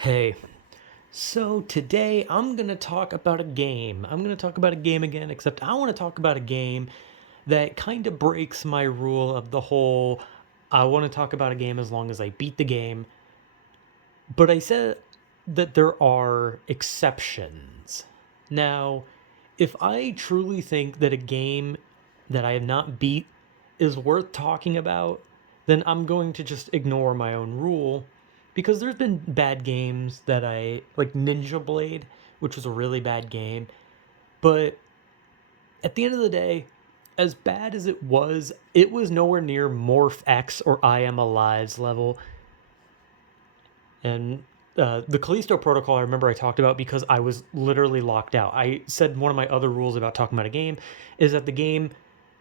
Hey, so today I'm going to talk about a game. I'm going to talk about a game again, except I want to talk about a game that kind of breaks my rule of the whole I want to talk about a game as long as I beat the game. But I said that there are exceptions. Now, if I truly think that a game that I have not beat is worth talking about, then I'm going to just ignore my own rule because there's been bad games that I like Ninja Blade, which was a really bad game, but at the end of the day, as bad as it was nowhere near Morph X or I Am Alive's level. And the Callisto Protocol, I remember I talked about because I was literally locked out. I said one of my other rules about talking about a game is that the game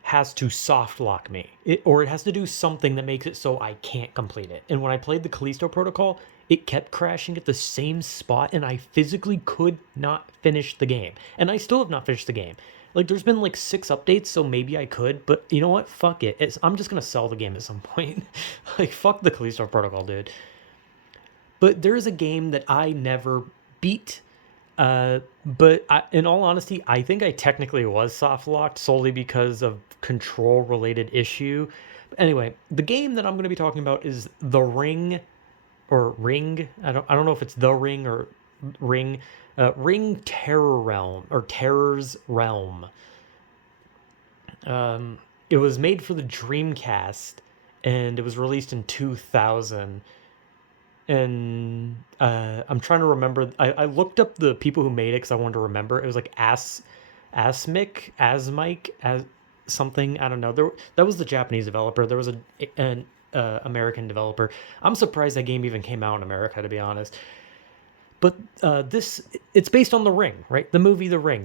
has to soft lock me, or it has to do something that makes it so I can't complete it. And when I played the Callisto Protocol, it kept crashing at the same spot, and I physically could not finish the game. And I still have not finished the game. Like, there's been like 6 updates, so maybe I could, but you know what? Fuck it. I'm just gonna sell the game at some point. Like, fuck the Callisto Protocol, dude. But there is a game that I never beat. In all honesty, I think I technically was soft locked solely because of control related issue. But anyway, the game that I'm going to be talking about is The Ring or Ring. I don't know if it's The Ring or Ring. Ring Terror Realm or Terror's Realm. It was made for the Dreamcast and it was released in 2000. And I'm trying to remember. I looked up the people who made it because I wanted to remember. It was like Asmike, as something. I don't know. That was the Japanese developer. There was an American developer. I'm surprised that game even came out in America, to be honest. But it's based on The Ring, right? The movie The Ring.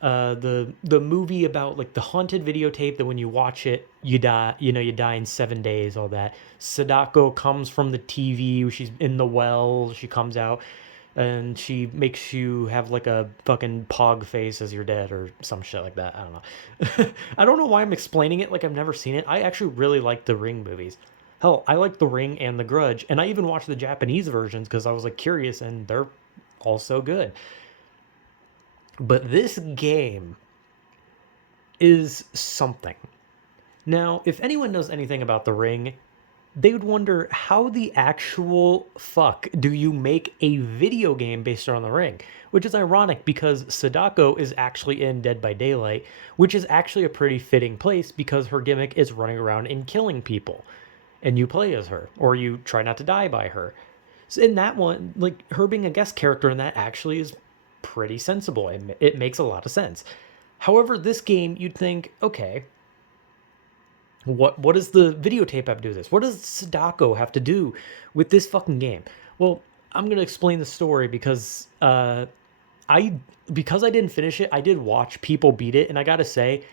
The movie about like the haunted videotape that when you watch it, you die. You die in 7 days. All that. Sadako comes from the TV. She's in the well. She comes out, and she makes you have like a fucking pog face as you're dead or some shit like that. I don't know. I don't know why I'm explaining it like I've never seen it. I actually really like the Ring movies. Hell, I like The Ring and The Grudge, and I even watched the Japanese versions because I was like curious, and they're also good. But this game is something. Now, if anyone knows anything about The Ring, they would wonder how the actual fuck do you make a video game based on The Ring? Which is ironic because Sadako is actually in Dead by Daylight, which is actually a pretty fitting place because her gimmick is running around and killing people. And you play as her, or you try not to die by her. So in that one, like her being a guest character in that actually is pretty sensible. It makes a lot of sense. However, this game, you'd think, okay, what does the videotape have to do with this? What does Sadako have to do with this fucking game? Well, I'm gonna explain the story because I because I didn't finish it, I did watch people beat it, and I gotta say,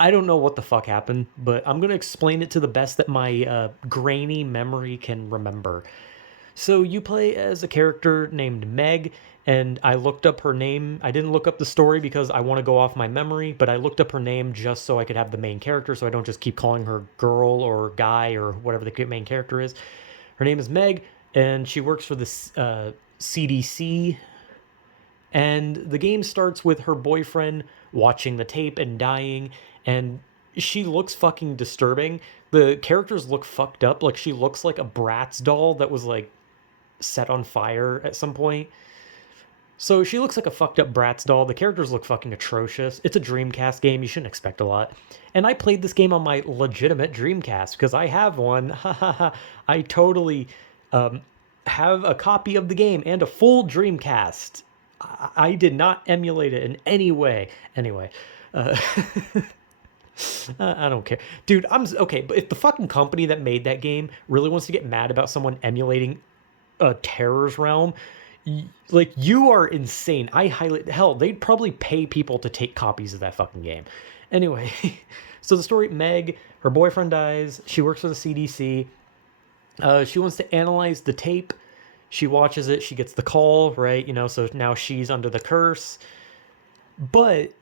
I don't know what the fuck happened, but I'm gonna explain it to the best that my grainy memory can remember. So you play as a character named Meg, and I looked up her name. I didn't look up the story because I want to go off my memory, but I looked up her name just so I could have the main character, so I don't just keep calling her girl or guy or whatever the main character is. Her name is Meg, and she works for the CDC. And the game starts with her boyfriend watching the tape and dying, and she looks fucking disturbing. The characters look fucked up. Like she looks like a Bratz doll that was like set on fire at some point. So she looks like a fucked up Bratz doll. The characters look fucking atrocious. It's a Dreamcast game. You shouldn't expect a lot. And I played this game on my legitimate Dreamcast because I have one. I totally have a copy of the game and a full Dreamcast. I did not emulate it in any way. Anyway, uh, I don't care, dude. I'm okay, but if the fucking company that made that game really wants to get mad about someone emulating a Terror's Realm, like you are insane. I highly hell, they'd probably pay people to take copies of that fucking game. Anyway, so the story: Meg, her boyfriend dies. She works for the CDC. She wants to analyze the tape. She watches it. She gets the call, right? So now she's under the curse. But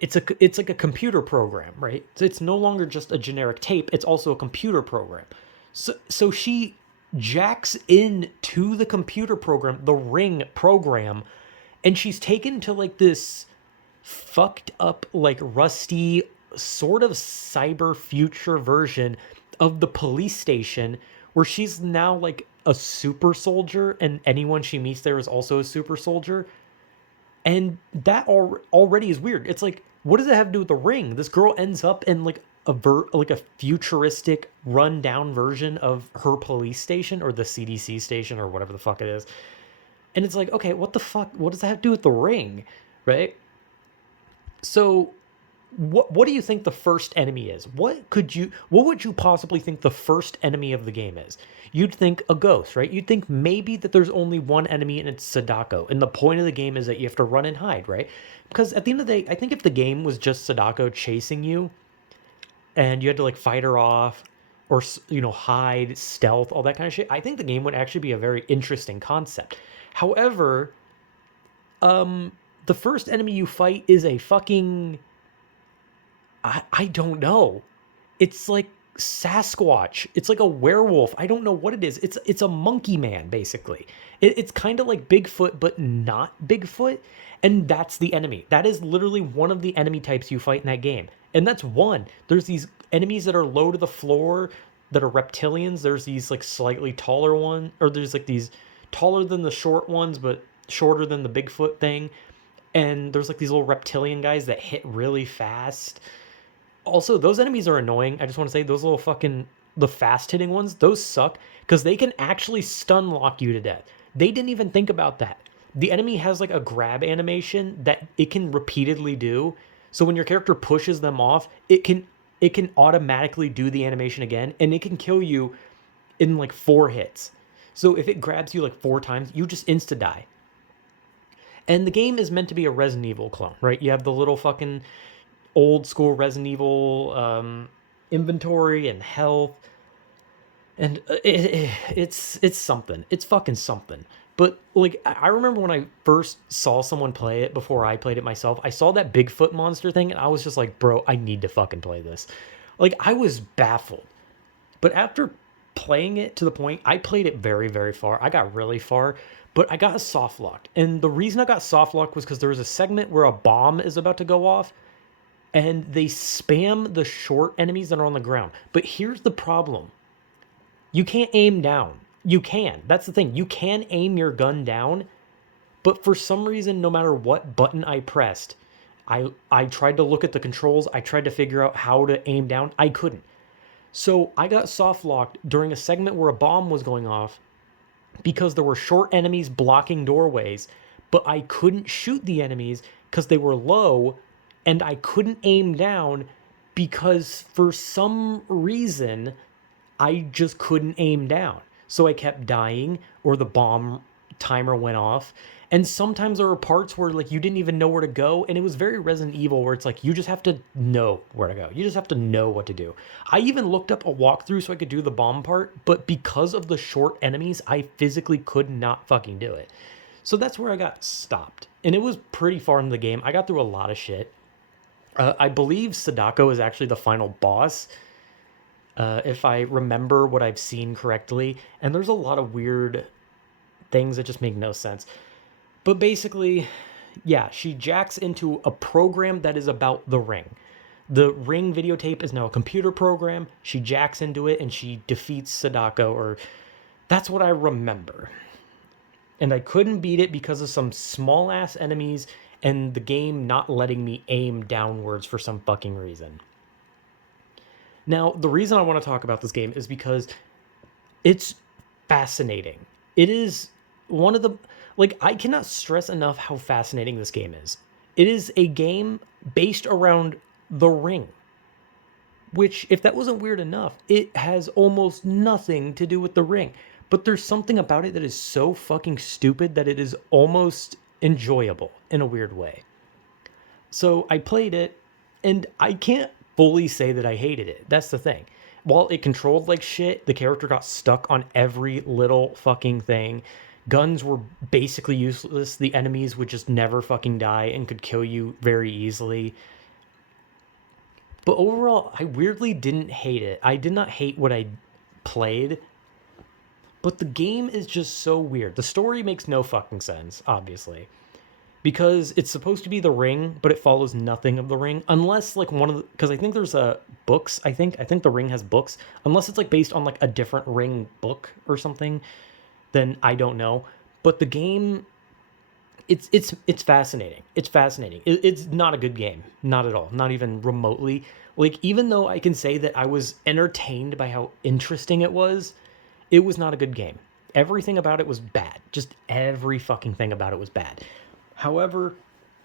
it's like a computer program, right? So it's no longer just a generic tape. It's also a computer program. So she jacks into the computer program, the Ring program, and she's taken to like this fucked up, like rusty, sort of cyber future version of the police station where she's now like a super soldier and anyone she meets there is also a super soldier. And that already is weird. It's like, what does it have to do with the Ring? This girl ends up in like like a futuristic rundown version of her police station or the CDC station or whatever the fuck it is. And it's like, okay, what the fuck? What does that have to do with the Ring? Right? So what do you think the first enemy is? What would you possibly think the first enemy of the game is? You'd think a ghost, right? You'd think maybe that there's only one enemy and it's Sadako. And the point of the game is that you have to run and hide, right? Because at the end of the day, I think if the game was just Sadako chasing you and you had to like fight her off or hide, stealth, all that kind of shit, I think the game would actually be a very interesting concept. However, the first enemy you fight is a fucking I don't know. It's like Sasquatch. It's like a werewolf. I don't know what it is. It's a monkey man basically. It's kind of like Bigfoot but not Bigfoot, and that's the enemy. That is literally one of the enemy types you fight in that game. And that's one. There's these enemies that are low to the floor that are reptilians. There's these like slightly taller one or there's like these taller than the short ones but shorter than the Bigfoot thing. And there's like these little reptilian guys that hit really fast. Also, those enemies are annoying. I just want to say those little fucking the fast hitting ones, those suck because they can actually stun lock you to death. They didn't even think about that. The enemy has like a grab animation that it can repeatedly do. So when your character pushes them off, it can automatically do the animation again and it can kill you in like 4 hits. So if it grabs you like 4 times, you just insta die. And the game is meant to be a Resident Evil clone, right? You have the little fucking old school Resident Evil inventory and health, and it's something. It's fucking something. But like I remember when I first saw someone play it before I played it myself, I saw that Bigfoot monster thing, and I was just like, bro, I need to fucking play this. Like I was baffled. But after playing it to the point, I played it very, very far. I got really far, but I got soft locked. And the reason I got soft locked was because there was a segment where a bomb is about to go off and they spam the short enemies that are on the ground. But here's the problem. You can't aim down. You can. That's the thing. You can aim your gun down, but for some reason, no matter what button I pressed, I tried to look at the controls. I tried to figure out how to aim down. I couldn't. So I got soft locked during a segment where a bomb was going off because there were short enemies blocking doorways, but I couldn't shoot the enemies because they were low and I couldn't aim down because for some reason I just couldn't aim down. So I kept dying or the bomb timer went off. And sometimes there were parts where like you didn't even know where to go, and it was very Resident Evil where it's like you just have to know where to go. You just have to know what to do. I even looked up a walkthrough so I could do the bomb part, but because of the short enemies, I physically could not fucking do it. So that's where I got stopped. And it was pretty far into the game. I got through a lot of shit. I believe Sadako is actually the final boss, if I remember what I've seen correctly. And there's a lot of weird things that just make no sense. But basically, yeah, she jacks into a program that is about the Ring. The Ring videotape is now a computer program. She jacks into it and she defeats Sadako, or that's what I remember. And I couldn't beat it because of some small ass enemies and the game not letting me aim downwards for some fucking reason. Now, the reason I want to talk about this game is because it's fascinating. It is one of the, like, I cannot stress enough how fascinating this game is. It is a game based around the Ring, which, if that wasn't weird enough, it has almost nothing to do with the Ring. But there's something about it that is so fucking stupid that it is almost enjoyable in a weird way. So I played it, and I can't fully say that I hated it. That's the thing. While it controlled like shit, the character got stuck on every little fucking thing. Guns were basically useless. The enemies would just never fucking die and could kill you very easily. But overall, I weirdly didn't hate it. I did not hate what I played. But the game is just so weird. The story makes no fucking sense, obviously, because it's supposed to be The Ring, but it follows nothing of The Ring, unless like one of the, because I think there's books. I think The Ring has books, unless it's like based on like a different Ring book or something. Then I don't know. But the game, it's fascinating. It's fascinating. It's not a good game, not at all, not even remotely. Like even though I can say that I was entertained by how interesting it was not a good game. Everything about it was bad. Just every fucking thing about it was bad. However,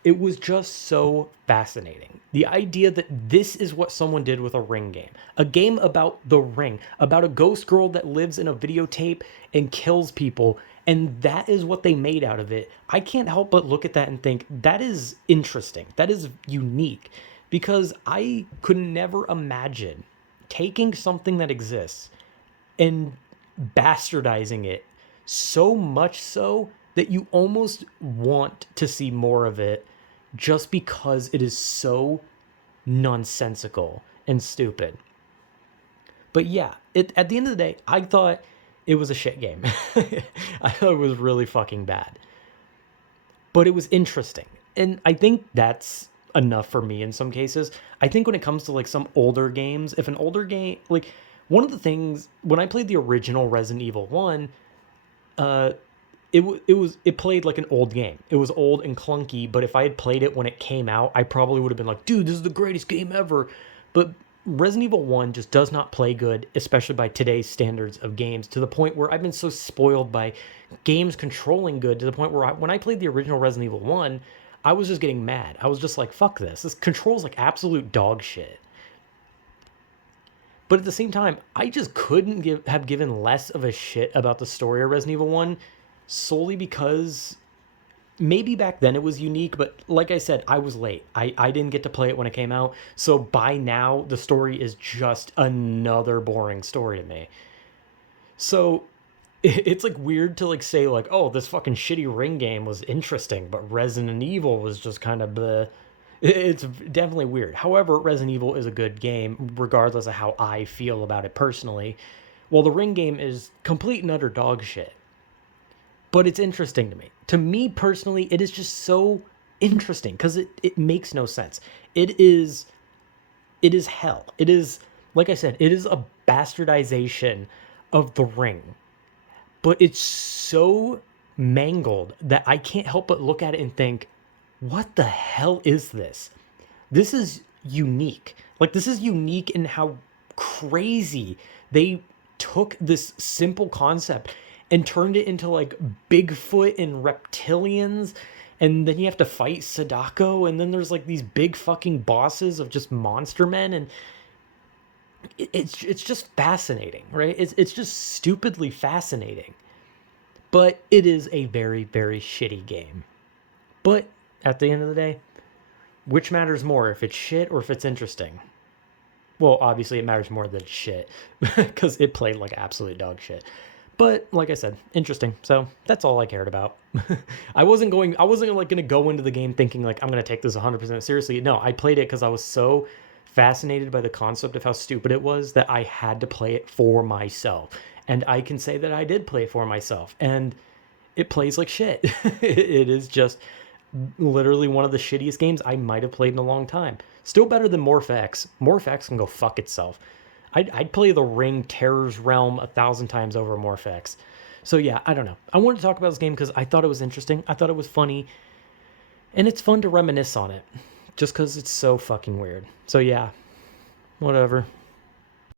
it was just so fascinating. The idea that this is what someone did with a Ring game. A game about the Ring, about a ghost girl that lives in a videotape and kills people, and that is what they made out of it. I can't help but look at that and think that is interesting. That is unique because I could never imagine taking something that exists and bastardizing it so much so that you almost want to see more of it just because it is so nonsensical and stupid. But yeah, at the end of the day, I thought it was a shit game. I thought it was really fucking bad. But it was interesting. And I think that's enough for me in some cases. I think when it comes to like some older games, if an older game like one of the things when I played the original Resident Evil 1, uh it played like an old game. It was old and clunky, but if I had played it when it came out, I probably would have been like, "Dude, this is the greatest game ever." But Resident Evil 1 just does not play good, especially by today's standards of games, to the point where I've been so spoiled by games controlling good to the point where when I played the original Resident Evil 1, I was just getting mad. I was just like, "Fuck this. This controls like absolute dog shit." But at the same time, I just couldn't have given less of a shit about the story of Resident Evil 1 solely because maybe back then it was unique, but like I said, I was late. I didn't get to play it when it came out. So by now, the story is just another boring story to me. So it's like weird to like say like, oh, this fucking shitty Ring game was interesting, but Resident Evil was just kind of the. It's definitely weird. However, Resident Evil is a good game, regardless of how I feel about it personally. While the Ring game is complete and utter dog shit. But it's interesting to me. To me personally, it is just so interesting because it makes no sense. It is hell. It is, like I said, it is a bastardization of the Ring. But it's so mangled that I can't help but look at it and think, what the hell is this? This is unique. Like, this is unique in how crazy they took this simple concept and turned it into like Bigfoot and reptilians. And then you have to fight Sadako, and then there's like these big fucking bosses of just monster men, and it's just fascinating, right? It's just stupidly fascinating. But it is a very, very shitty game. But at the end of the day, which matters more, if it's shit or if it's interesting? Well, obviously it matters more that it's shit because it played like absolute dog shit. But like I said, interesting. So that's all I cared about. I wasn't like going to go into the game thinking like I'm going to take this 100% seriously. No, I played it because I was so fascinated by the concept of how stupid it was that I had to play it for myself. And I can say that I did play for myself. And it plays like shit. It is just literally one of the shittiest games I might have played in a long time. Still better than Morph-X. Morph-X can go fuck itself. I'd play the Ring Terror's Realm 1,000 times over Morph-X. So yeah, I don't know. I wanted to talk about this game because I thought it was interesting. I thought it was funny. And it's fun to reminisce on it. Just because it's so fucking weird. So yeah, whatever.